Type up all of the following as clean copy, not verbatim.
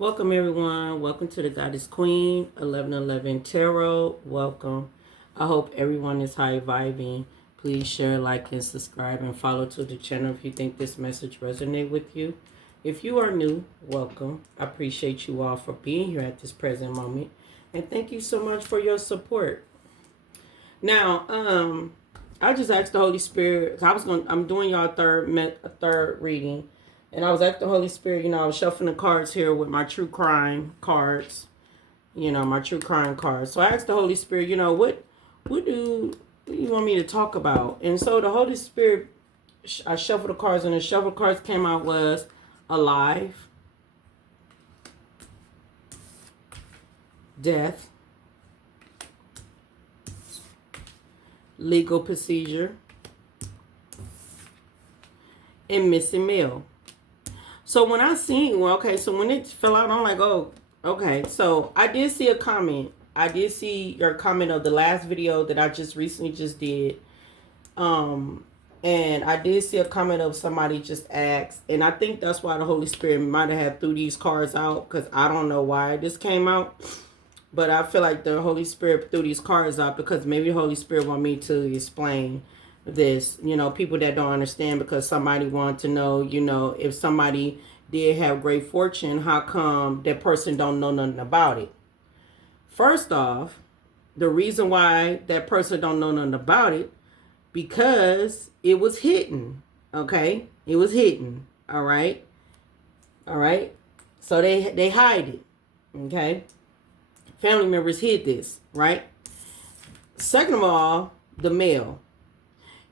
Welcome everyone. Welcome to the Goddess Queen 1111 Tarot. Welcome. I hope everyone is high vibing. Please share, like, and subscribe and follow to the channel if you think this message resonates with you. If you are new, welcome. I appreciate you all for being here at this present moment. And thank you so much for your support. Now, I just asked the Holy Spirit. I'm doing y'all a third reading. And I was at the Holy Spirit, I was shuffling the cards here with my true crime cards. My true crime cards. So I asked the Holy Spirit, what do you want me to talk about? And so the Holy Spirit, I shuffled the cards, and the shuffle cards came out was alive, death, legal procedure, and missing mail. So when I seen, so when it fell out, I'm like, oh, okay. So I did see a comment. I did see your comment of the last video that I just recently did. And I did see a comment of somebody just asked. And I think that's why the Holy Spirit might have threw these cards out, because I don't know why this came out. But I feel like the Holy Spirit threw these cards out because maybe the Holy Spirit want me to explain this, people that don't understand, because somebody want to know, if somebody did have great fortune, how come that person don't know nothing about it? First off, the reason why that person don't know nothing about it, because it was hidden. Okay, it was hidden. All right, so they hide it. Okay, family members hid this, right? Second of all, the mail.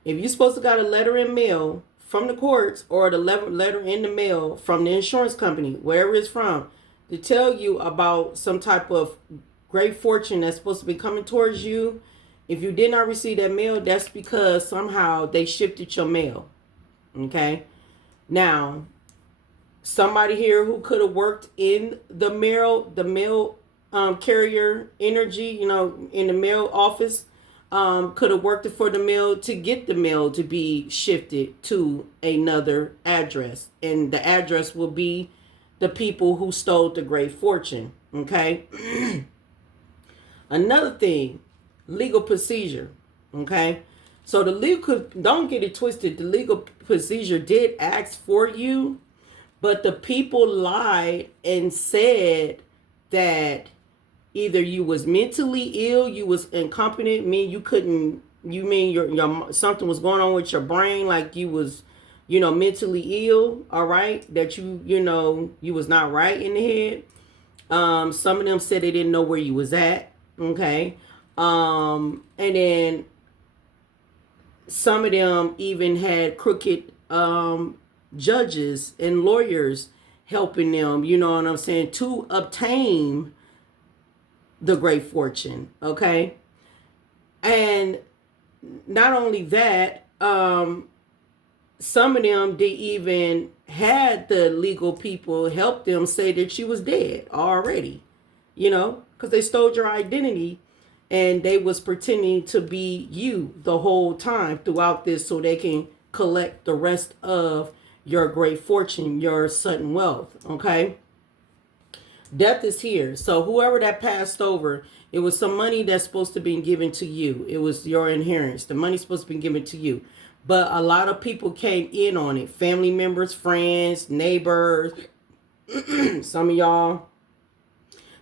If you're supposed to got a letter in mail from the courts, or the letter in the mail from the insurance company, wherever it's from, to tell you about some type of great fortune that's supposed to be coming towards you, if you did not receive that mail, that's because somehow they shifted your mail. Okay? Now, somebody here who could have worked in the mail carrier energy, in the mail office, could have worked for the mail to get the mail to be shifted to another address. And the address will be the people who stole the great fortune. Okay. Another thing, legal procedure. Okay. So don't get it twisted. The legal procedure did ask for you, but the people lied and said that either you was mentally ill, you was incompetent, your something was going on with your brain, like you was, mentally ill, all right, that you was not right in the head. Some of them said they didn't know where you was at, okay. And then some of them even had crooked judges and lawyers helping them, to obtain the great fortune. Okay. And not only that, some of them, they even had the legal people help them say that you was dead already, because they stole your identity, and they was pretending to be you the whole time throughout this, so they can collect the rest of your great fortune, your sudden wealth. Okay. Death is here. So whoever that passed over, it was some money that's supposed to be given to you. It was your inheritance. The money's supposed to be given to you. But a lot of people came in on it. Family members, friends, neighbors. Some of y'all,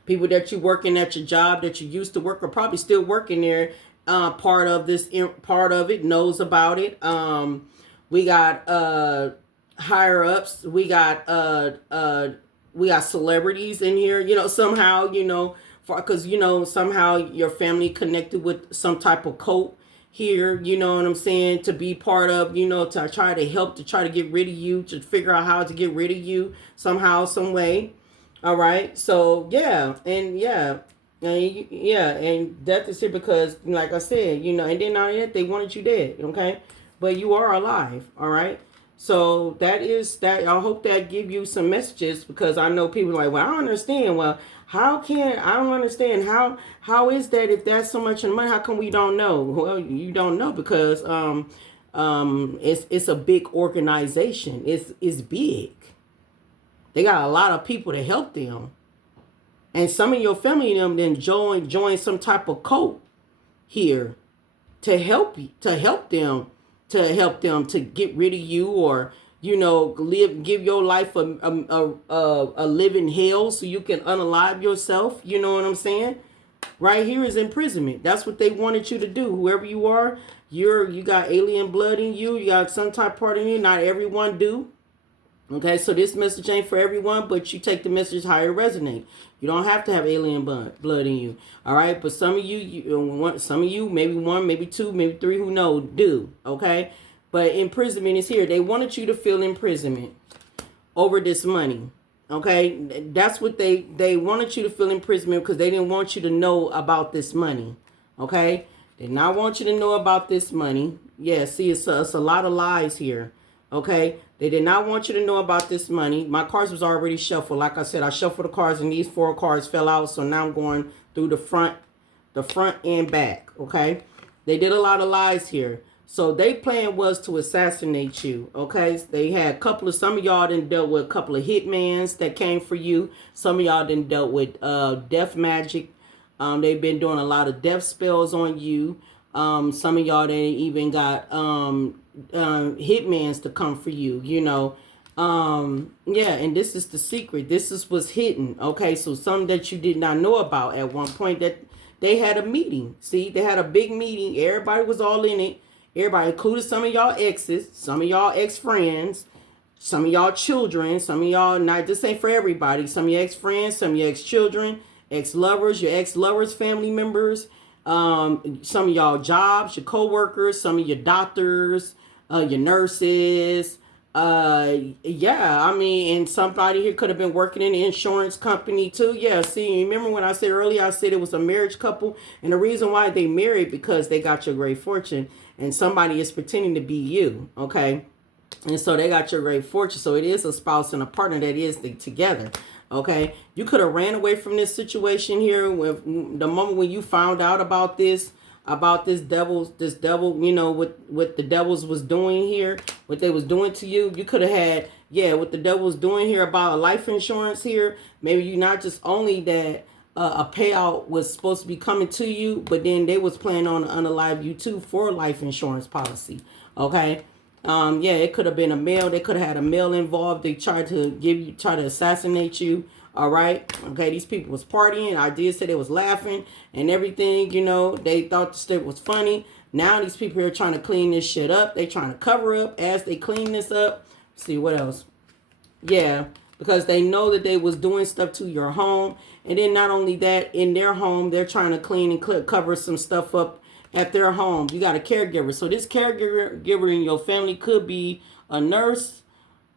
people that you working at your job that you used to work, or probably still working there. Part of it knows about it. We got higher ups. We got celebrities in here, somehow, because, somehow your family connected with some type of cult here, you know what I'm saying, to be part of, to try to help, to try to get rid of you, to figure out how to get rid of you somehow, some way. All right. So, and death is here because, like I said, and then not yet, they wanted you dead. Okay. But you are alive. All right. So that is that. I hope that give you some messages, because I know people are like, well, I don't understand. Well, I don't understand. How is that if that's so much money? How come we don't know? Well, you don't know because it's a big organization. It's big. They got a lot of people to help them. And some of your family and them then join some type of cult here to help you, to help them to get rid of you, or give your life a living hell so you can unalive yourself. You know what I'm saying? Right here is imprisonment. That's what they wanted you to do. Whoever you are, you got alien blood in you. You got some type part in you. Not everyone do. Okay, so this message ain't for everyone, but you take the message how it resonate. You don't have to have alien blood in you. All right, but some of you, maybe one, maybe two, maybe three, who know, do. Okay, but imprisonment is here. They wanted you to feel imprisonment over this money. Okay, that's what they wanted you to feel imprisonment, because they didn't want you to know about this money. Okay, they did not want you to know about this money. Yeah, see, it's a lot of lies here. Okay, they did not want you to know about this money. My cards was already shuffled. Like I said, I shuffled the cards and these 4 cards fell out. So now I'm going through the front and back. Okay, they did a lot of lies here. So their plan was to assassinate you. Okay, they had some of y'all done dealt with a couple of hitmans that came for you. Some of y'all done dealt with death magic. They've been doing a lot of death spells on you. Some of y'all, they even got hitmans to come for you, yeah, and this is the secret. This is what's hidden. Okay, so something that you did not know about at one point, that they had a meeting. See, they had a big meeting. Everybody was all in it. Everybody, included some of y'all exes, some of y'all ex-friends, some of y'all children, some of y'all, not, this ain't for everybody, some of your ex-friends, some of your ex-children, ex-lovers, your ex-lovers, family members, some of y'all jobs, your co-workers, some of your doctors, your nurses. Yeah, I mean, and somebody here could have been working in the insurance company too. Yeah, see, remember when I said earlier, I said it was a marriage couple, and the reason why they married, because they got your great fortune, and somebody is pretending to be you. Okay, and so they got your great fortune. So it is a spouse and a partner that is together. Okay, you could have ran away from this situation here with the moment when you found out about this devil, what the devils was doing here, what they was doing to you. You could have had, yeah, what the devil was doing here about a life insurance here. Maybe you not just only that a payout was supposed to be coming to you, but then they was planning on unalive you too for a life insurance policy. Okay. Yeah, it could have been a male. They could have had a male involved. They tried to assassinate you. All right. Okay. These people was partying. I did say they was laughing and everything. They thought the stuff was funny. Now these people are trying to clean this shit up. They trying to cover up as they clean this up. See what else? Yeah, because they know that they was doing stuff to your home. And then not only that, in their home, they're trying to clean and cover some stuff up at their home. You got a caregiver. So this caregiver in your family could be a nurse,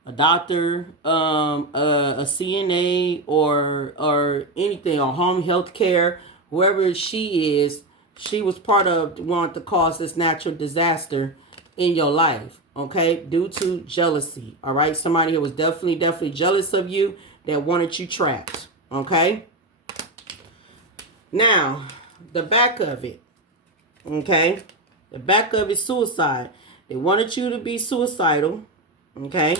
a doctor, a CNA, or anything, or home health care. Whoever she is, she was part of wanting to cause this natural disaster in your life. Okay, due to jealousy. All right, somebody here was definitely jealous of you, that wanted you trapped. Okay. Now, the back of it. Okay, the back of it, suicide. They wanted you to be suicidal. Okay.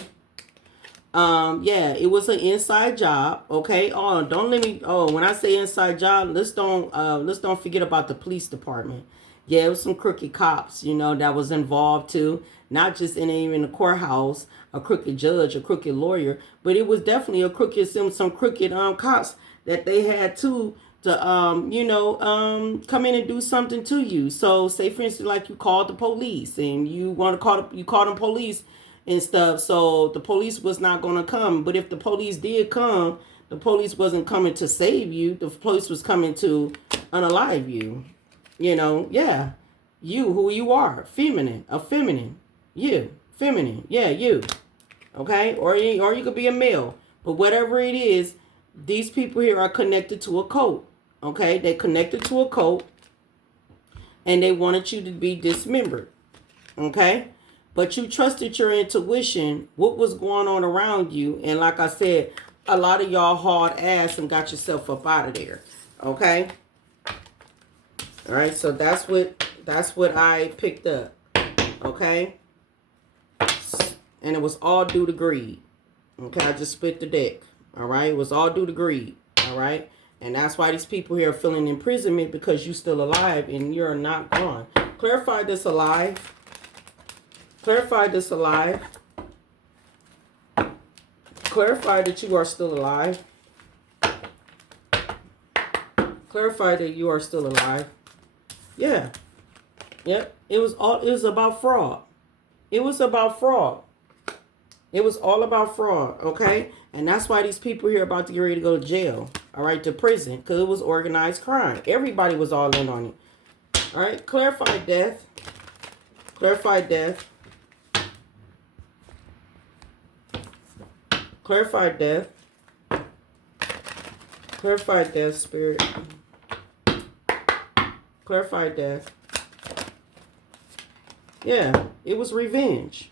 Yeah, it was an inside job. Okay. Oh, don't let me. Oh, when I say inside job, let's don't forget about the police department. Yeah, it was some crooked cops, that was involved too. Not just in the courthouse, a crooked judge, a crooked lawyer, but it was definitely a crooked, some crooked cops that they had to come in and do something to you. So say for instance, like you called the police and you called them police and stuff. So the police was not going to come. But if the police did come, the police wasn't coming to save you. The police was coming to unalive you. Yeah. You, who you are, feminine, you, feminine, yeah, you. Okay, or you could be a male. But whatever it is, these people here are connected to a cult. Okay, they connected to a cult, and they wanted you to be dismembered. Okay, but you trusted your intuition, what was going on around you, and like I said, a lot of y'all hauled ass and got yourself up out of there. Okay. All right, so that's what I picked up. Okay, and it was all due to greed. Okay, I just split the deck. All right. It was all due to greed. All right. And that's why these people here are feeling imprisonment, because you're still alive and you're not gone. Clarify this alive. Clarify this alive. Clarify that you are still alive. Clarify that you are still alive. Yeah. Yep. It was about fraud. It was about fraud. It was all about fraud, okay? And that's why these people here are about to get ready to go to jail, all right, to prison, because it was organized crime. Everybody was all in on it. All right, clarify death. Clarify death. Clarify death. Clarify death, spirit. Clarify death. Yeah, it was revenge.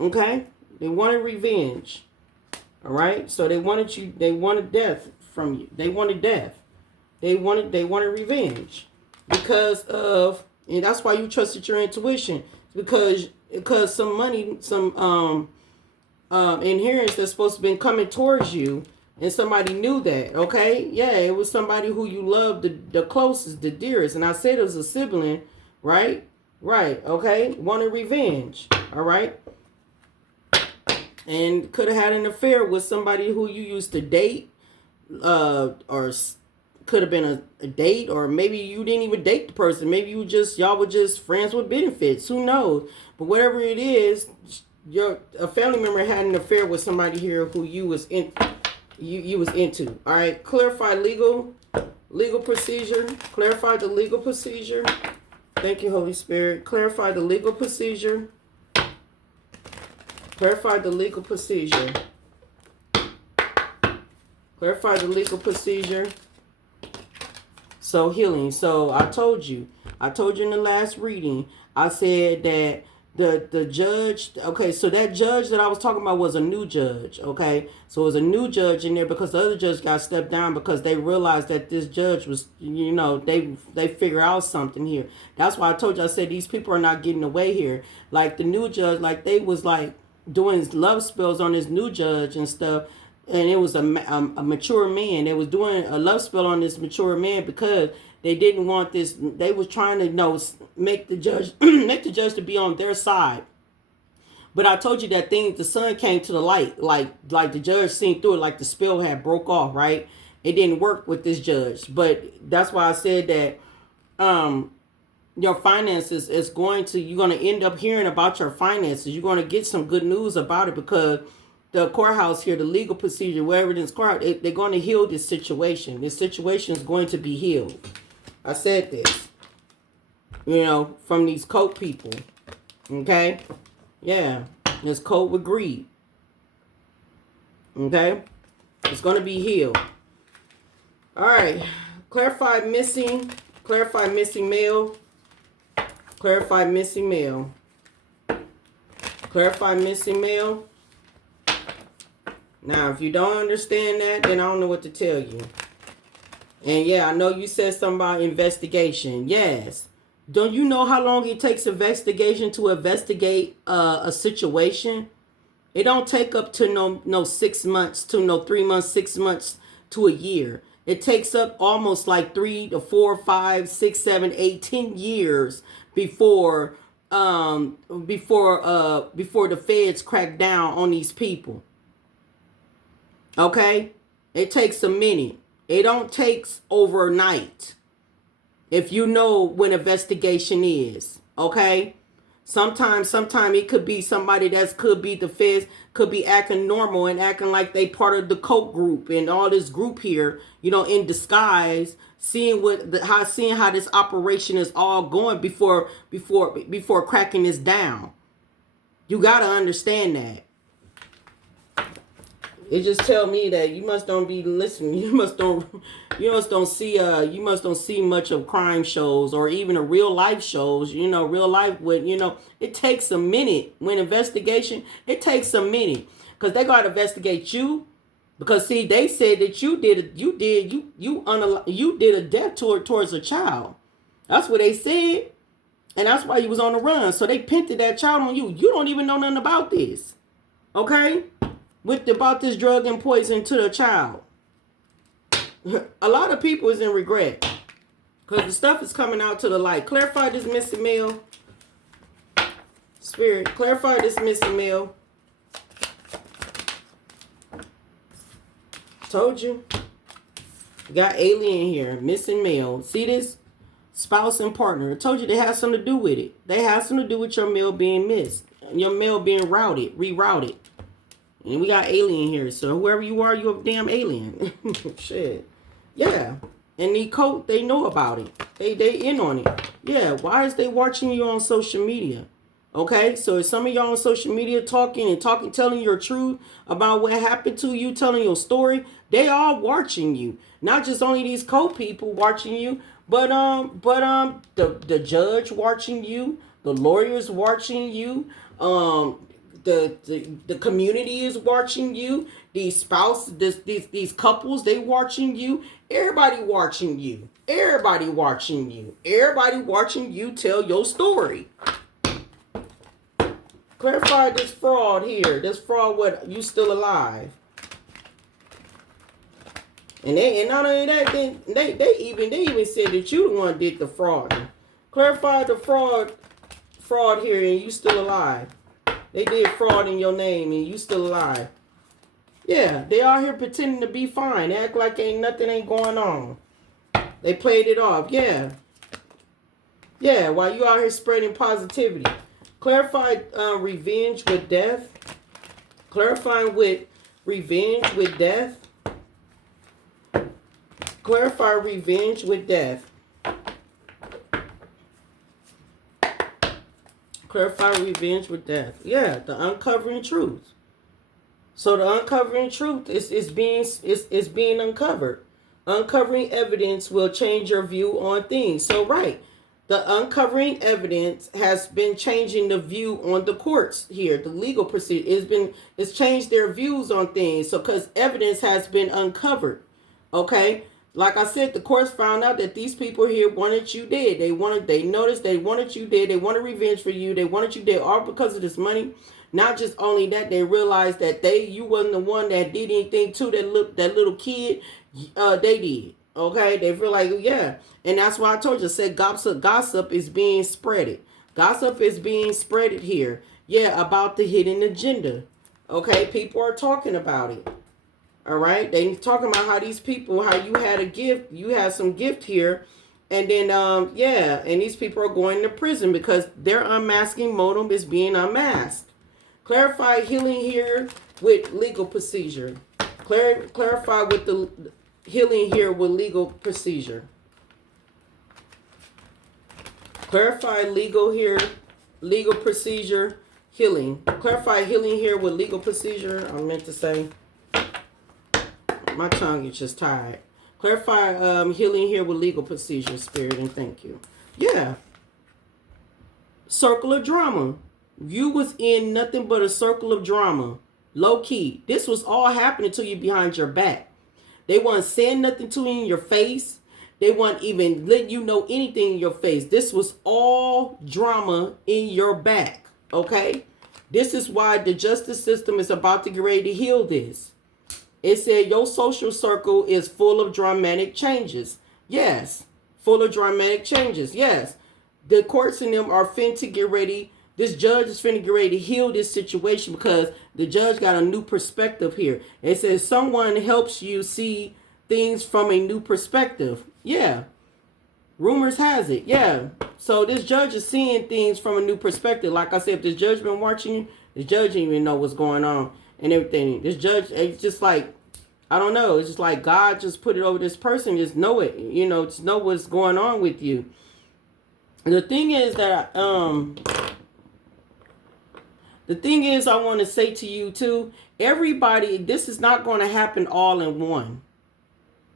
Okay? They wanted revenge. All right? So they wanted death from you. They wanted death. They wanted revenge. And that's why you trusted your intuition. Because some money, some inheritance that's supposed to be coming towards you, and somebody knew that, okay? Yeah, it was somebody who you loved the closest, the dearest. And I said it was a sibling, right? Right, okay? Wanted revenge, all right? And could have had an affair with somebody who you used to date, or could have been a date, or maybe you didn't even date the person. Maybe y'all were just friends with benefits. Who knows? But whatever it is, a family member had an affair with somebody here who you was into. All right, clarify legal procedure. Clarify the legal procedure. Thank you, Holy Spirit. Clarify the legal procedure. Clarify the legal procedure. Clarify the legal procedure. So healing. So I told you in the last reading, I said that the judge, okay, so that judge that I was talking about was a new judge, okay? So it was a new judge in there because the other judge got stepped down because they realized that this judge was, they figure out something here. That's why I told you, I said these people are not getting away here. Like the new judge, like they was like doing love spells on this new judge and stuff. And it was a mature man. They was doing a love spell on this mature man because they didn't want this. They was trying to make the judge to be on their side. But I told you that the sun came to the light, like the judge seen through it, like the spell had broke off, right? It didn't work with this judge. But that's why I said that your finances you're going to end up hearing about your finances. You're going to get some good news about it because the courthouse here, the legal procedure, wherever it is, they're going to heal this situation. This situation is going to be healed. I said this, from these cult people. Okay? Yeah. It's cult with greed. Okay? It's going to be healed. All right. Clarify missing male. Clarify missing male. Clarify missing male. Now, if you don't understand that, then I don't know what to tell you. And yeah, I know you said something about investigation. Yes. Don't you know how long it takes investigation to investigate a situation? It don't take up to no 6 months to no 3 months, 6 months to a year. It takes up almost like 3 to 4, 5, 6, 7, 8, 10 years before the feds crack down on these people. Okay? It takes a minute. It don't take overnight. If you know when investigation is. Okay? Sometimes it could be somebody could be the feds, could be acting normal and acting like they part of the cult group and all this group here, in disguise, seeing how this operation is all going before cracking this down. You got to understand that. It just tell me that you must don't be listening. You must don't see much of crime shows or even a real life shows. Real life with it takes a minute when investigation. It takes a minute because they gotta investigate you because see they said that you did a death towards a child. That's what they said, and that's why you was on the run. So they pinted that child on you. You don't even know nothing about this, okay? with about this drug and poison to the child. A lot of people is in regret because the stuff is coming out to the light. Clarify this missing male. Spirit, clarify this missing male. Told you. We got alien here. Missing male. See this? Spouse and partner. I told you they have something to do with it. They have something to do with your male being missed. Your male being rerouted. And we got alien here. So whoever you are, you're a damn alien. Shit. Yeah. And the cult, they know about it. They in on it. Yeah. Why is they watching you on social media? Okay. So if some of y'all on social media talking, telling your truth about what happened to you, telling your story, they are watching you. Not just only these cult people watching you, but the judge watching you, the lawyers watching you, the community is watching you, these spouses, these couples, they watching you, everybody watching you, everybody watching you, everybody watching you tell your story. Clarify this fraud here. This fraud, what, you still alive. And not only that, they even said that you the one did the fraud. Clarify the fraud here, and you still alive. They did fraud in your name, and you still alive. Yeah, they out here pretending to be fine. They act like nothing ain't going on. They played it off. Yeah. Yeah, while you out here spreading positivity. Clarify revenge with death. Clarifying with revenge with death. Clarify revenge with death. Clarify revenge with death. Yeah, the uncovering truth. So the uncovering truth is being uncovered. Uncovering evidence will change your view on things. So right, the uncovering evidence has been changing the view on the courts here. The legal procedure it's changed their views on things. So because evidence has been uncovered. Okay. Like I said, the courts found out that these people here wanted you dead. They noticed they wanted you dead. They wanted revenge for you. They wanted you dead all because of this money. Not just only that, they realized that you wasn't the one that did anything to that little kid. They did. Okay, they feel like, yeah. And that's why I told you, I said gossip is being spreaded. Gossip is being spreaded here. Yeah, about the hidden agenda. Okay, people are talking about it. All right, they talking about how these people, how you had a gift, you had some gift here, and then yeah, and these people are going to prison because their unmasking modem is being unmasked. Clarify healing here with legal procedure. Clarify with the healing here with legal procedure. Clarify legal here, legal procedure, healing. Clarify healing here with legal procedure. I meant to say. My tongue is just tired. Clarify healing here with legal procedure, spirit, and thank you. Yeah. Circle of drama. You was in nothing but a circle of drama. Low key. This was all happening to you behind your back. They weren't saying nothing to you in your face. They weren't even letting you know anything in your face. This was all drama in your back. Okay? This is why the justice system is about to get ready to heal this. It said your social circle is full of dramatic changes. Yes. Full of dramatic changes. Yes. The courts in them are finna get ready. This judge is finna get ready to heal this situation because the judge got a new perspective here. It says someone helps you see things from a new perspective. Yeah. Rumors has it. Yeah. So this judge is seeing things from a new perspective. Like I said, if this judge been watching you, the judge didn't even know what's going on and everything. This judge, it's just like, I don't know. It's just like God just put it over this person. Just know it. You know, just know what's going on with you. The thing is that, I want to say to you too, everybody, this is not going to happen all in one.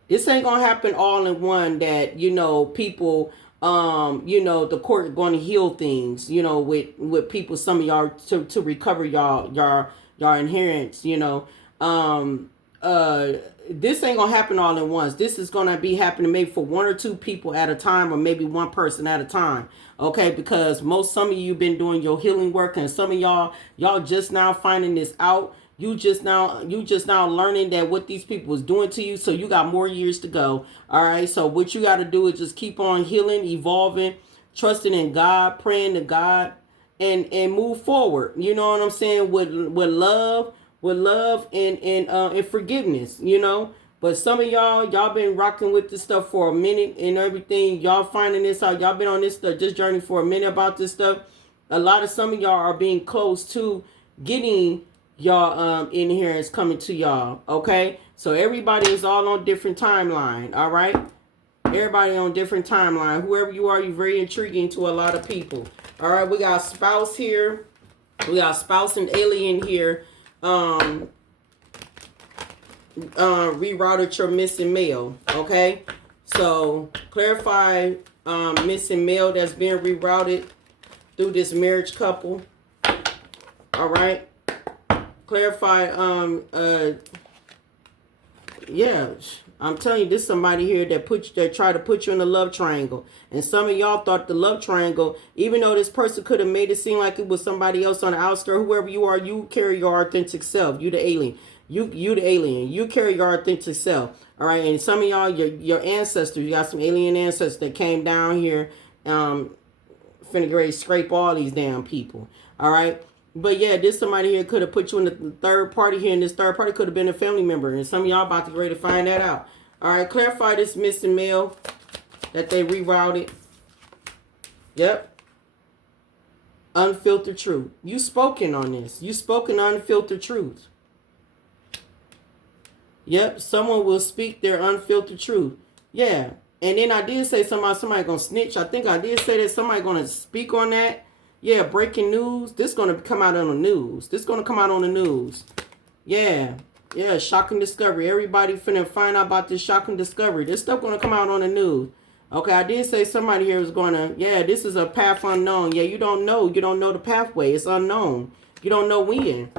This ain't going to happen all in one that, you know, people, you know, the court going to heal things, you know, with people, some of y'all to recover y'all inheritance, you know. This ain't gonna happen all at once. This is gonna be happening maybe for one or two people at a time, or maybe one person at a time. Okay, because some of you been doing your healing work, and some of y'all just now finding this out. You just now learning that what these people was doing to you, so you got more years to go. All right. So what you got to do is just keep on healing, evolving, trusting in God, praying to God, and move forward. You know what I'm saying? With love and forgiveness. You know. But some of y'all been rocking with this stuff for a minute and everything. Y'all finding this out. Y'all been on this journey for a minute about this stuff. Some of y'all are being close to getting y'all inheritance coming to y'all. Okay, so everybody is all on different timeline. All right, everybody on different timeline. Whoever you are, you're very intriguing to a lot of people. All right, we got spouse here. We got spouse and alien here. Rerouted your missing mail. Okay, so clarify missing mail that's being rerouted through this marriage couple. All right, clarify yeah, I'm telling you, this somebody here that try to put you in a love triangle. And some of y'all thought the love triangle, even though this person could have made it seem like it was somebody else on the outskirts, whoever you are, you carry your authentic self. You the alien. You the alien. You carry your authentic self. All right. And some of y'all, your ancestors, you got some alien ancestors that came down here, finna get ready to scrape all these damn people. All right. But yeah, this somebody here could have put you in the third party here, and this third party could have been a family member. And some of y'all about to get ready to find that out. All right, clarify this missing mail that they rerouted. Yep. Unfiltered truth. You spoken on this. You spoken unfiltered truth. Yep, someone will speak their unfiltered truth. Yeah. And then I did say somebody gonna snitch. I think I did say that somebody gonna speak on that. Yeah, breaking news. This going to come out on the news. This going to come out on the news. Yeah. Yeah, shocking discovery. Everybody finna find out about this shocking discovery. This stuff going to come out on the news. Okay, I did say somebody here was going to, yeah, this is a path unknown. Yeah, you don't know. You don't know the pathway. It's unknown. You don't know when.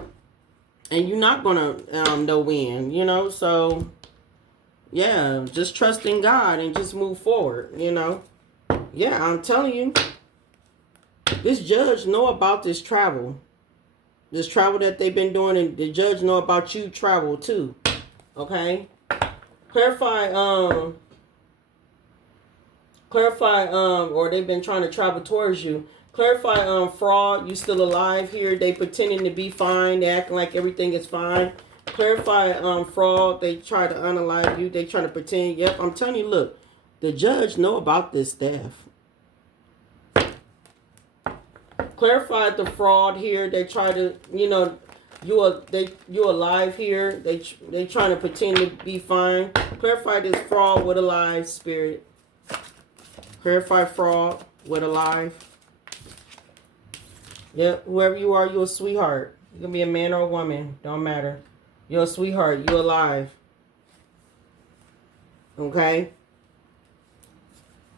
And you're not going to know when, you know. So, yeah, just trust in God and just move forward, you know. Yeah, I'm telling you. This judge know about this travel that they've been doing, and the judge know about you travel too. Okay, clarify, or they've been trying to travel towards you. Clarify, fraud. You still alive here? They pretending to be fine. They acting like everything is fine. Clarify, fraud. They try to unalive you. They try to pretend. Yep, I'm telling you. Look, the judge know about this stuff. Clarified the fraud here. They try to, you know, you alive here. They trying to pretend to be fine. Clarify this fraud with a live spirit. Clarify fraud with a live. Yep, whoever you are, you're a sweetheart. You can be a man or a woman, don't matter. You're a sweetheart. You're alive. Okay.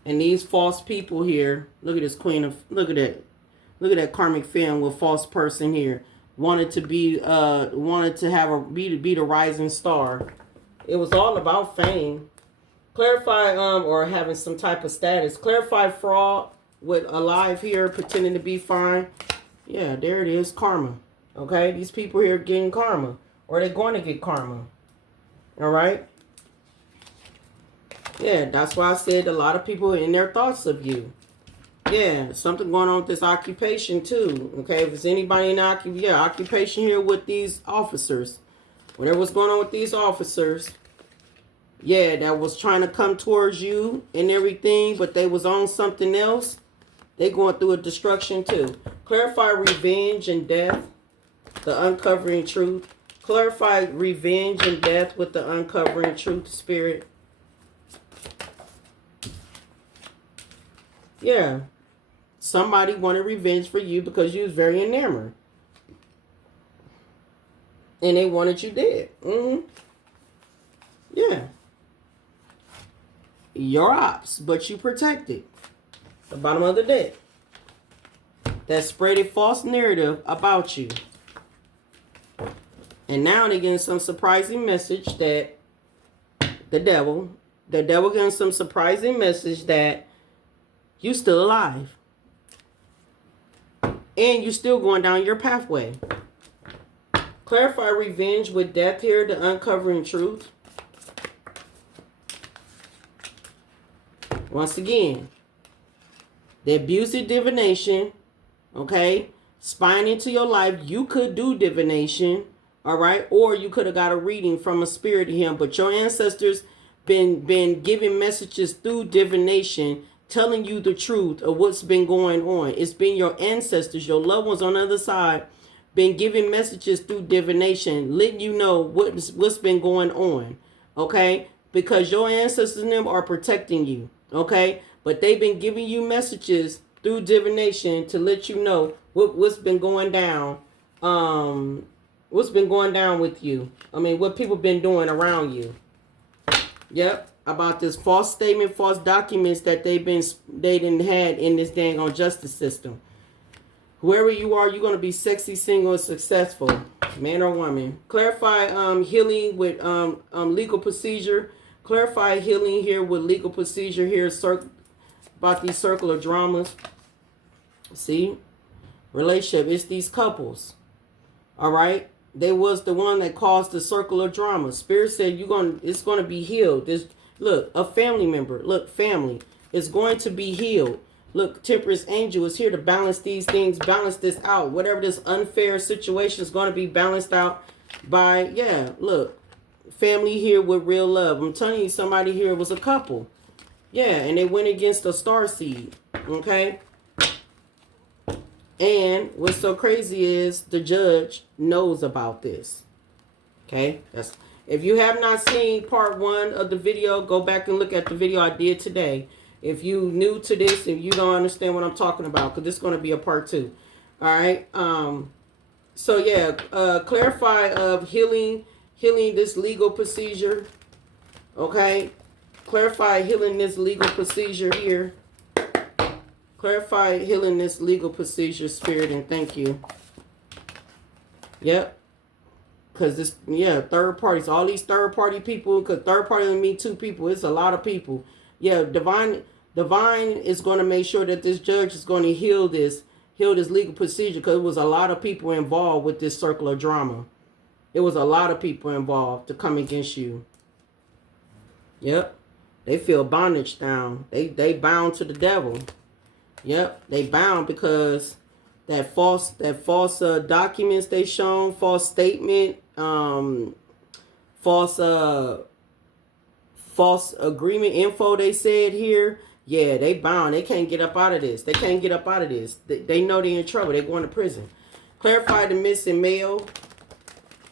And these false people here. Look at this queen of. Look at that. Look at that karmic fan with false person here. Wanted to be be the rising star. It was all about fame. Clarify or having some type of status. Clarify fraud with alive here pretending to be fine. Yeah, there it is, karma. Okay, these people here getting karma, or they're going to get karma. All right. Yeah, that's why I said a lot of people in their thoughts of you. Yeah, something going on with this occupation too. Okay, if it's anybody in occupation here with these officers, whatever was going on with these officers, yeah, that was trying to come towards you and everything, but they was on something else. They going through a destruction too. Clarify revenge and death, the uncovering truth. Clarify revenge and death with the uncovering truth spirit. Yeah. Somebody wanted revenge for you because you was very enamored. And they wanted you dead. Yeah. Your ops, but you protected. The bottom of the deck. That spread a false narrative about you. And now they're getting some surprising message that the devil getting some surprising message that you still alive. And you're still going down your pathway. Clarify revenge with death here, the uncovering truth. Once again, the abusive divination, okay, spying into your life. You could do divination, all right, or you could have got a reading from a spirit of him, but your ancestors been giving messages through divination, telling you the truth of what's been going on. It's been your ancestors, your loved ones on the other side, been giving messages through divination, letting you know what's been going on, okay, because your ancestors and them are protecting you. Okay, but they've been giving you messages through divination to let you know what's been going down. What's been going down with you. I mean, what people been doing around you. Yep, about this false statement, false documents that they didn't had in this dang on justice system. Whoever you are, you're gonna be sexy, single, successful, man or woman. Clarify healing with legal procedure. Clarify healing here with legal procedure here about these circular dramas. See? Relationship. It's these couples. Alright? They was the one that caused the circular drama. Spirit said it's gonna be healed. Look, a family member. Look, family. It's going to be healed. Look, Temperance Angel is here to balance these things, balance this out. Whatever this unfair situation is going to be balanced out by, yeah, look. Family here with real love. I'm telling you, somebody here was a couple. Yeah, and they went against a star seed. Okay? And what's so crazy is the judge knows about this. Okay? If you have not seen part 1 of the video, go back and look at the video I did today. If you new to this and you don't understand what I'm talking about, because this is going to be a part 2. All right? So, yeah, clarify of healing this legal procedure. Okay, clarify healing this legal procedure here. Clarify healing this legal procedure, Spirit, and thank you. Yep, because this, yeah, third parties, all these third party people, because third party and Me Too people, it's a lot of people. Yeah, divine is going to make sure that this judge is going to heal this legal procedure, because it was a lot of people involved with this circular drama. It was a lot of people involved to come against you. Yep. They feel bondage down. They bound to the devil. Yep. They bound because that false documents they shown, false statement, false agreement info they said here. Yeah, they bound. They can't get up out of this. They can't get up out of this. They know they're in trouble. They're going to prison. Clarify the missing male.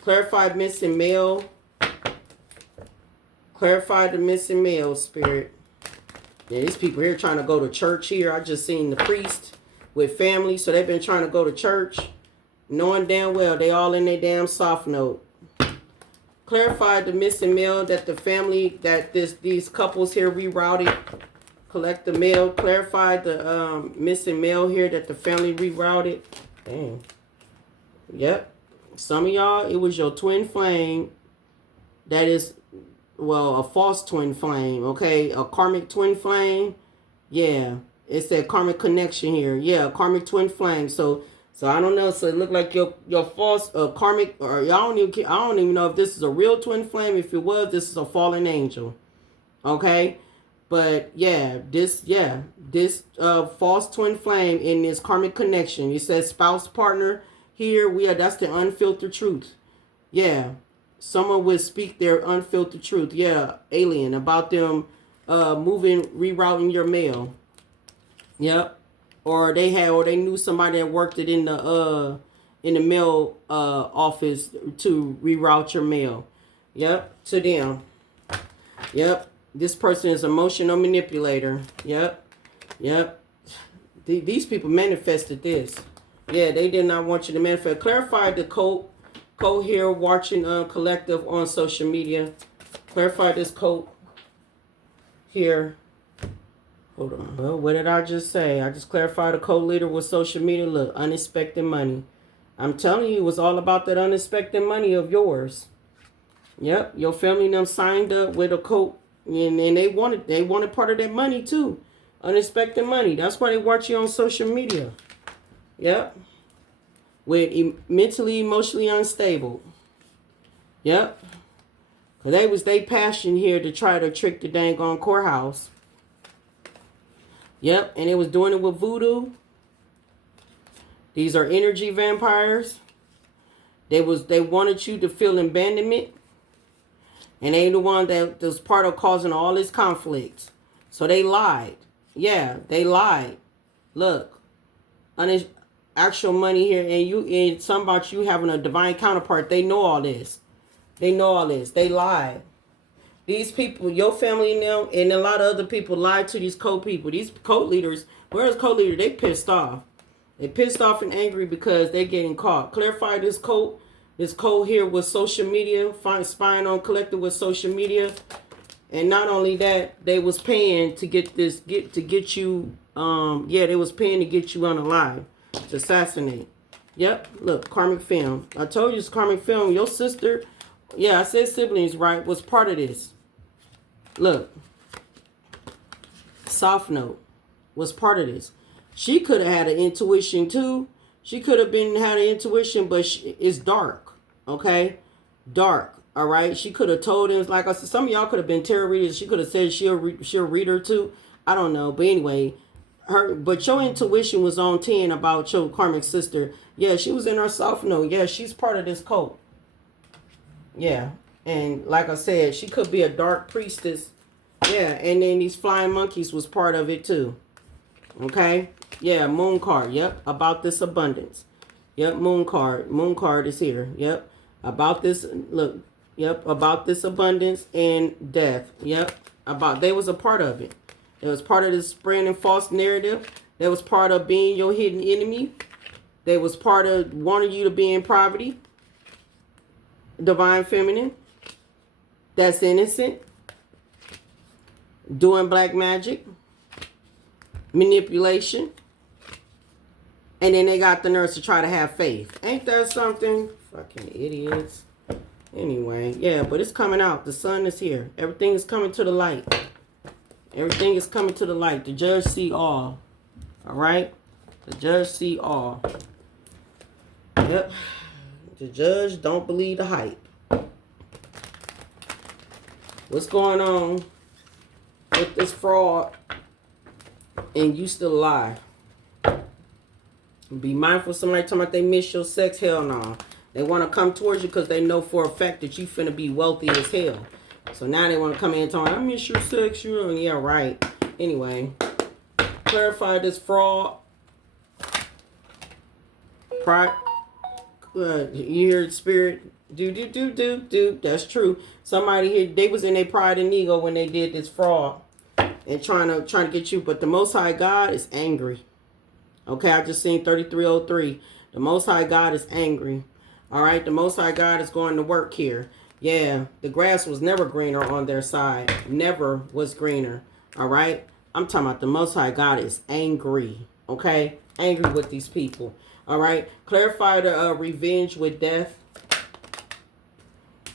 Clarify missing male. Clarify the missing male, Spirit. Yeah, these people here trying to go to church here. I just seen the priest with family. So they've been trying to go to church, knowing damn well they all in their damn soft note. Clarify the missing male, that the family, that these couples here rerouted. Collect the mail. Clarify the missing male here, that the family rerouted. Dang. Yep. Some of y'all, it was your twin flame that is, well, a false twin flame, okay? A karmic twin flame. Yeah, it's that karmic connection here. Yeah, karmic twin flame. So I don't know. So it looked like your false karmic, or I don't even know if this is a real twin flame. If it was, this is a fallen angel. Okay? But yeah, this false twin flame in this karmic connection. It says spouse partner. Here that's the unfiltered truth. Yeah. Someone would speak their unfiltered truth. Yeah. Alien about them rerouting your mail. Yep. Or they knew somebody that worked it in the mail office to reroute your mail. Yep. To them. Yep. This person is emotional manipulator. Yep. Yep. These people manifested this. Yeah, they did not want you to manifest. Clarify the code here, watching collective on social media. Clarify this code here. Hold on. Well, what did I just say? I just clarified the code leader with social media. Look, unexpected money. I'm telling you, it was all about that unexpected money of yours. Yep, your family and them signed up with a code, and they wanted part of that money too. Unexpected money. That's why they watch you on social media. Yep. with mentally, emotionally unstable. Yep. Because they was they passion here to try to trick the dang on courthouse. Yep. And they was doing it with voodoo. These are energy vampires. They wanted you to feel abandonment. And they the one that was part of causing all this conflict. So they lied. Yeah, they lied. Look. Actual money here, and something about you having a divine counterpart. They know all this. They know all this. They lied. These people, your family and them, and a lot of other people lied to these cult people. These cult leaders, where's cult leader? They pissed off. They pissed off and angry because they're getting caught. Clarify this cult. This cult here with social media, spying on collective with social media, and not only that, they was paying to get you. They was paying to get you unalive, to assassinate. Yep, look, karmic film. I told you it's karmic film. Your sister, I said siblings, right, was part of this. Look, soft note was part of this. She could have had an intuition too. She could have had an intuition, but it's dark, okay? Dark, all right? She could have told him, like I said, some of y'all could have been tarot readers. She could have said she'll read her too. I don't know, but anyway, but your intuition was on 10 about your karmic sister. Yeah, she was in her soft note. Yeah, she's part of this cult. Yeah, and like I said, she could be a dark priestess. Yeah, and then these flying monkeys was part of it too. Okay? Yeah, moon card. Yep, about this abundance. Yep, moon card. Moon card is here. Yep, about this. Look. Yep, about this abundance and death. Yep, they was a part of it. It was part of this spreading false narrative. That was part of being your hidden enemy. They was part of wanting you to be in poverty. Divine feminine. That's innocent. Doing black magic. Manipulation. And then they got the nerves to try to have faith. Ain't that something? Fucking idiots. Anyway, yeah, but it's coming out. The sun is here. Everything is coming to the light. Everything is coming to the light. The judge see all. All right? The judge see all. Yep. The judge don't believe the hype. What's going on with this fraud? And you still alive. Be mindful. Somebody talking about they miss your sex. Hell no. They want to come towards you because they know for a fact that you finna be wealthy as hell. So now they want to come in and tell me, I miss your sex. Yeah, right. Anyway, clarify this fraud. Pride. You hear the spirit. Do. That's true. Somebody here, they was in their pride and ego when they did this fraud. And trying to get you. But the Most High God is angry. Okay, I just seen 3303. The Most High God is angry. All right, the Most High God is going to work here. Yeah, the grass was never greener on their side. Never was greener. All right, I'm talking about the Most High God is angry. Okay, angry with these people. All right, clarify the revenge with death.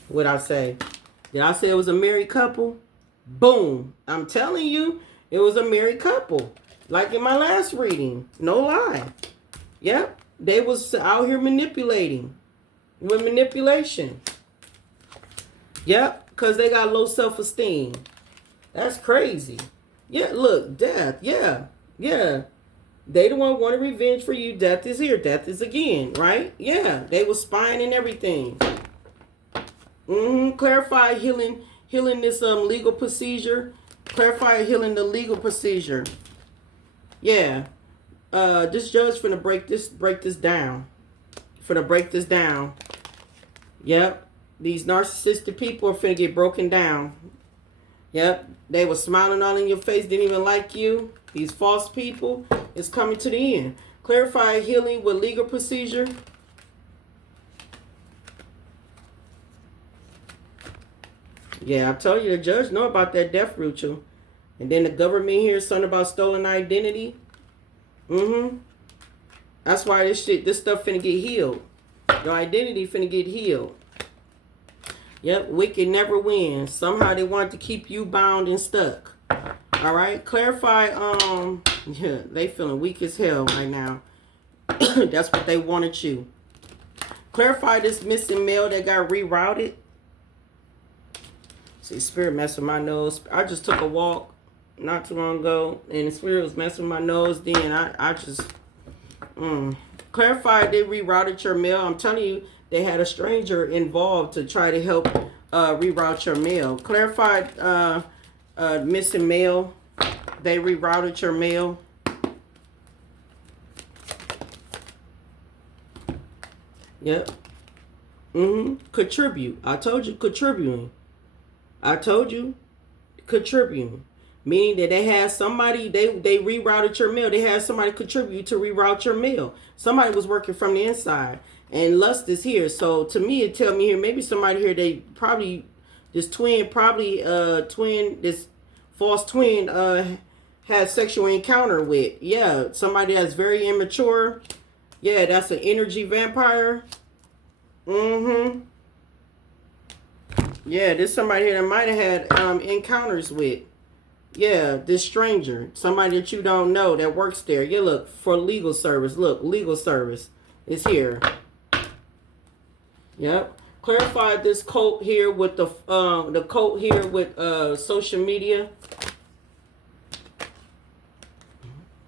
What'd I say? Did I say it was a married couple? Boom. I'm telling you, it was a married couple. Like in my last reading. No lie. Yep. They was out here manipulating. With manipulation. Yep. Because they got low self-esteem. That's crazy. Yeah, look. Death. Yeah. Yeah. They the one wanted revenge for you. Death is here. Death is again. Right? Yeah. They was spying and everything. Clarify healing this legal procedure. Clarify healing the legal procedure. Yeah. This judge finna break this down. Finna break this down. Yep. These narcissistic people are finna get broken down. Yep. They were smiling all in your face, didn't even like you. These false people is coming to the end. Clarify healing with legal procedure. Yeah, I told you the judge know about that death ritual. And then the government here is something about stolen identity. That's why this stuff finna get healed. Your identity finna get healed. Yep, wicked never wins. Somehow they want to keep you bound and stuck. All right, clarify. Yeah, they feeling weak as hell right now. That's what they wanted you. Clarify this missing mail that got rerouted. See, spirit messing with my nose. I just took a walk not too long ago, and the spirit was messing with my nose. Then I just clarify they rerouted your mail. I'm telling you, they had a stranger involved to try to help reroute your mail. Clarified missing mail. They rerouted your mail. Yep. Contribute. I told you, contributing. I told you, contributing. Meaning that they had somebody, they rerouted your mail. They had somebody contribute to reroute your mail. Somebody was working from the inside. And lust is here. So to me, it tell me here, maybe somebody here, they probably, this false twin had sexual encounter with. Yeah, somebody that's very immature. Yeah, that's an energy vampire. Yeah, this somebody here that might have had encounters with. Yeah, this stranger. Somebody that you don't know that works there. Yeah, look, for legal service. Look, legal service is here. Yep. Clarify this cult here with the cult here with social media.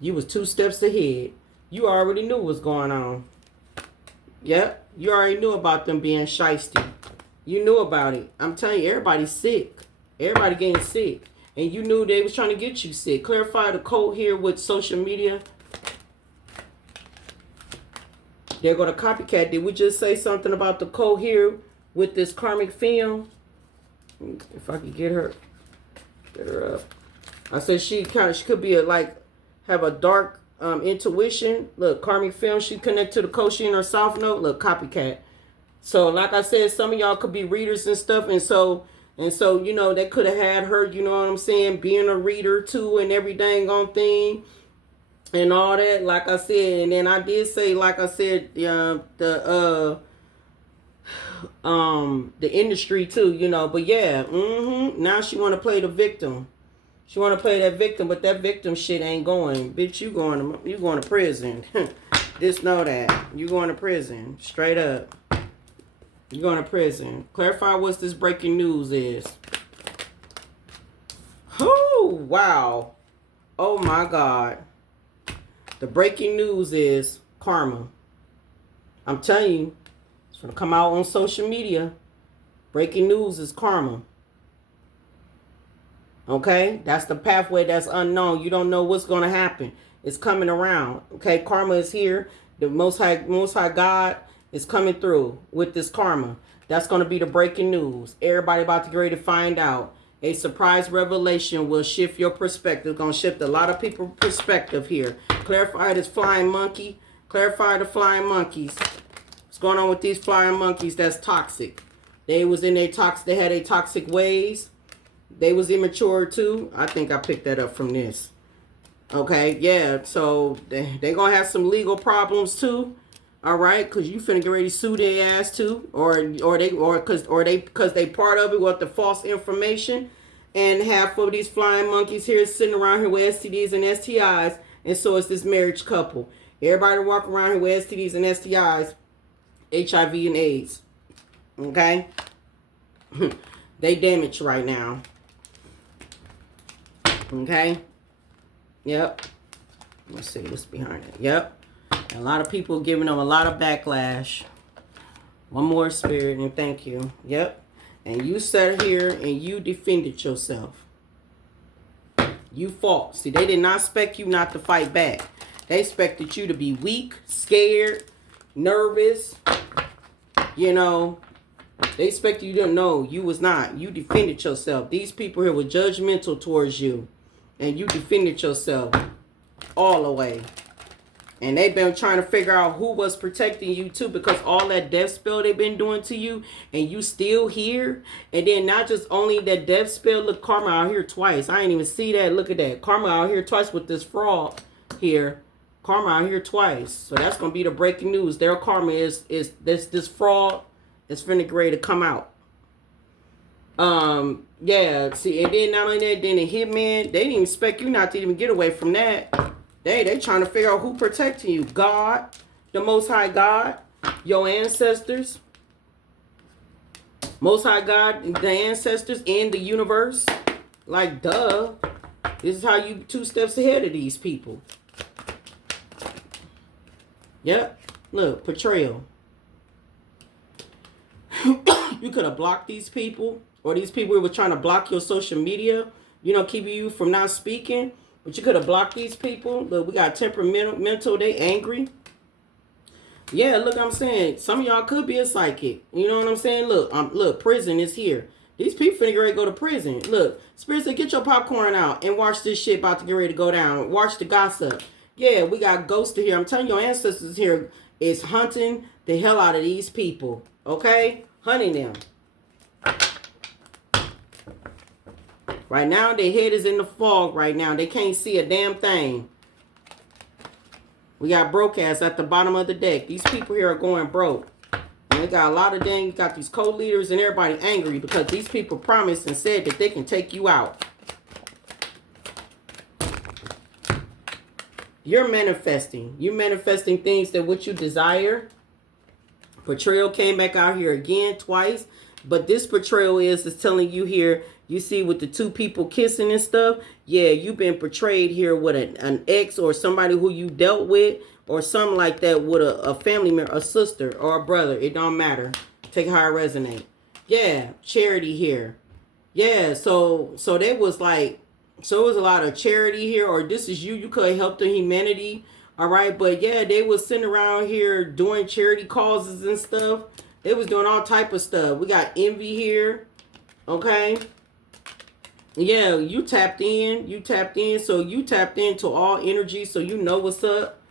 You was 2 steps ahead. You already knew what's going on. Yep. You already knew about them being shiesty. You knew about it. I'm telling you, everybody's sick. Everybody getting sick. And you knew they was trying to get you sick. Clarify the code here with social media. They're going to copycat. Did we just say something about the code here with this karmic film? If I could get her up. I said she could be have a dark intuition. Look, karmic film. She connect to the Koshi in her south node. Look, copycat. So like I said, some of y'all could be readers and stuff, and so you know, they could have had her, you know what I'm saying, being a reader too and every dang on thing and all that, like I said. And then I did say, like I said, the industry too, you know. But yeah, now she want to play the victim. She want to play that victim, but that victim shit ain't going. Bitch, you going to prison. Just know that. You going to prison. Straight up. You're going to prison. Clarify what this breaking news is. Oh, wow. Oh, my God. The breaking news is karma. I'm telling you, it's going to come out on social media. Breaking news is karma. Okay? That's the pathway that's unknown. You don't know what's going to happen. It's coming around. Okay? Karma is here. The Most High God is coming through with this karma. That's going to be the breaking news. Everybody about to get ready to find out. A surprise revelation will shift your perspective. Going to shift a lot of people's perspective here. Clarify this flying monkey. Clarify the flying monkeys. What's going on with these flying monkeys that's toxic? They was in their toxic. They had a toxic ways. They was immature too. I think I picked that up from this. Okay, yeah. So they going to have some legal problems too. All right, because you finna get ready to sue their ass too, or because they part of it with the false information, and half of these flying monkeys here sitting around here with STDs and STIs, and so it's this marriage couple. Everybody walk around here with STDs and STIs, HIV and AIDS. Okay, they damaged right now. Okay, yep. Let's see what's behind it. Yep. A lot of people giving them a lot of backlash. One more spirit and thank you. Yep. And you sat here and you defended yourself. You fought. See, they did not expect you not to fight back. They expected you to be weak, scared, nervous. You know, they expected you to know you was not. You defended yourself. These people here were judgmental towards you. And you defended yourself all the way. And they've been trying to figure out who was protecting you too, because all that death spell they've been doing to you, and you still here. And then not just only that death spell, look, karma out here twice. I ain't even see that. Look at that. Karma out here twice with this fraud here. Karma out here twice. So that's going to be the breaking news. Their karma is this fraud is finna get ready to come out. Yeah, see, and then not only that, then the hitman, they didn't expect you not to even get away from that. They trying to figure out who protecting you. God, the Most High God. your ancestors, Most High God, the ancestors, and the universe. Like, duh. This is how you 2 steps ahead of these people. Yep. Look, betrayal. You could have blocked these people, or these people were trying to block your social media, you know, keeping you from not speaking. But you could have blocked these people. Look, we got temperamental, they angry. Yeah, look, I'm saying, some of y'all could be a psychic. You know what I'm saying? Look, look, prison is here. These people finna get ready to go to prison. Look, Spirit said, get your popcorn out and watch this shit about to get ready to go down. Watch the gossip. Yeah, we got ghosts here. I'm telling you, your ancestors here is hunting the hell out of these people. Okay? Hunting them. Right now, their head is in the fog right now. They can't see a damn thing. We got broke ass at the bottom of the deck. These people here are going broke. And they got a lot of got these co-leaders and everybody angry because these people promised and said that they can take you out. You're manifesting. You're manifesting things that what you desire. Betrayal came back out here again twice. But this betrayal is telling you here, you see with the 2 people kissing and stuff. Yeah, you've been betrayed here with an ex or somebody who you dealt with or something like that with a family member, a sister or a brother. It don't matter. Take how it resonate. Yeah, charity here. Yeah, so they was like, so it was a lot of charity here, or this is you. You could help the humanity. All right. But yeah, they was sitting around here doing charity causes and stuff. They was doing all type of stuff. We got envy here. Okay. Yeah, you tapped in. You tapped in. So you tapped into all energy. So you know what's up.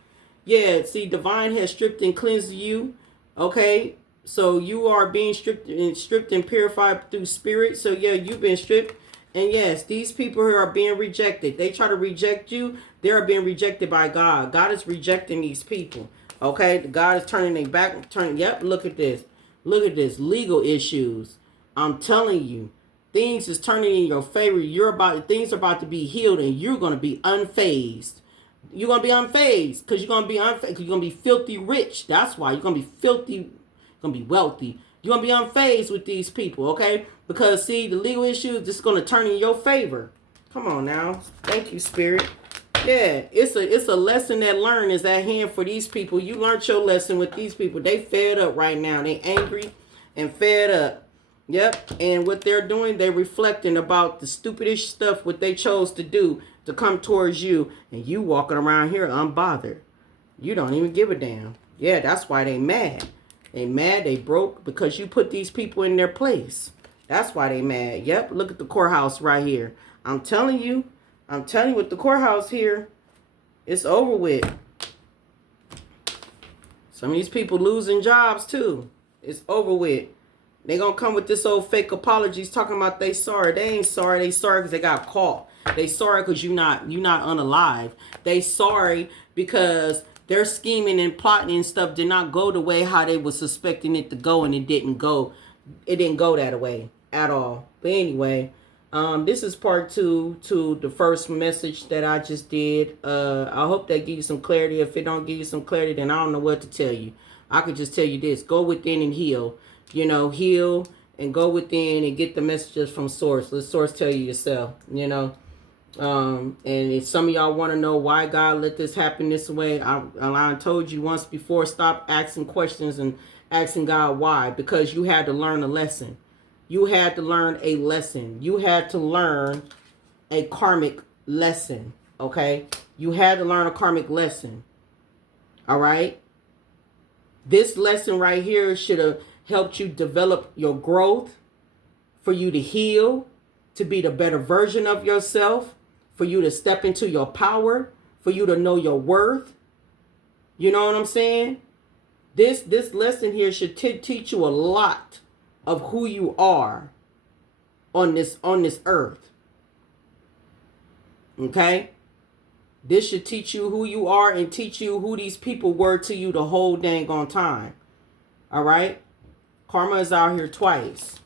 Yeah, see, divine has stripped and cleansed you. Okay. So you are being stripped and purified through spirit. So yeah, you've been stripped. And yes, these people here are being rejected. They try to reject you. They are being rejected by God. God is rejecting these people. Okay. God is turning their back. Yep. Look at this. Look at this. Legal issues. I'm telling you. Things is turning in your favor. Things are about to be healed and you're going to be unfazed. You're going to be unfazed because you're going to be unfazed. You're going to be filthy rich. That's why. You're going to be filthy. You're going to be wealthy. You're going to be unfazed with these people, okay? Because, see, the legal issues, this is going to turn in your favor. Come on now. Thank you, Spirit. Yeah, it's a lesson that learned is at hand for these people. You learned your lesson with these people. They fed up right now. They angry and fed up. Yep, and what they're doing, they're reflecting about the stupidest stuff what they chose to do to come towards you, and you walking around here unbothered. You don't even give a damn. Yeah, that's why they mad. They mad, they broke, because you put these people in their place. That's why they mad. Yep, look at the courthouse right here. I'm telling you with the courthouse here, it's over with. Some of these people losing jobs too. It's over with. They gonna come with this old fake apologies talking about they sorry. They ain't sorry. They sorry because they got caught. They sorry because you not unalive. They sorry because their scheming and plotting and stuff did not go the way how they was suspecting it to go, and it didn't go. It didn't go that way at all. But anyway, this is part 2 to the first message that I just did. I hope that gives you some clarity. If it don't give you some clarity, then I don't know what to tell you. I could just tell you this: go within and heal. You know, heal and go within and get the messages from source. Let source tell you yourself, you know. And if some of y'all want to know why God let this happen this way, I told you once before, stop asking questions and asking God why. Because you had to learn a lesson. You had to learn a lesson. You had to learn a karmic lesson, okay? You had to learn a karmic lesson, all right? This lesson right here should have helped you develop your growth, for you to heal, to be the better version of yourself, for you to step into your power, for you to know your worth. You know what I'm saying? This lesson here should teach you a lot of who you are on this earth. Okay? This should teach you who you are and teach you who these people were to you the whole dang on time. All right? Karma is out here twice.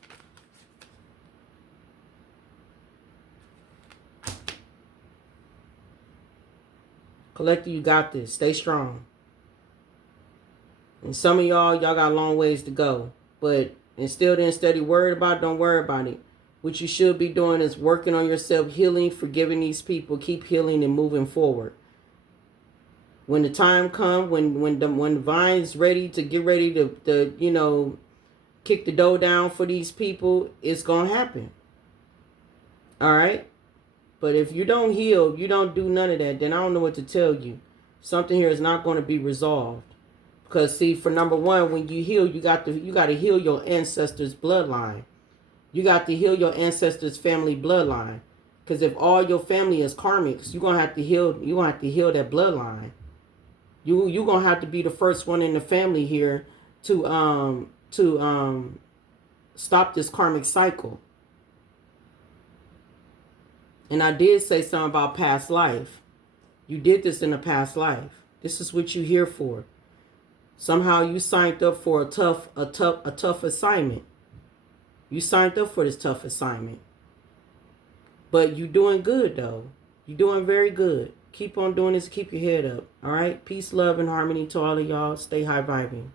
Collective, you got this. Stay strong. And some of y'all got a long ways to go. But instead of worried about it, don't worry about it. What you should be doing is working on yourself, healing, forgiving these people, keep healing and moving forward. When the time comes, when Divine's ready to get ready to kick the dough down for these people, it's gonna happen. All right? But if you don't heal, you don't do none of that, then I don't know what to tell you. Something here is not going to be resolved. Because see, for number one, when you heal, you got to heal your ancestors' bloodline. You got to heal your ancestors' family bloodline. Because if all your family is karmics, you're gonna have to heal that bloodline. You're gonna have to be the first one in the family here to stop this karmic cycle. And I did say something about past life. You did this in a past life. This is what you're here for. Somehow you signed up for a tough assignment. You signed up for this tough assignment. But you're doing good though. You're doing very good. Keep on doing this. Keep your head up. All right. Peace, love, and harmony to all of y'all. Stay high vibing.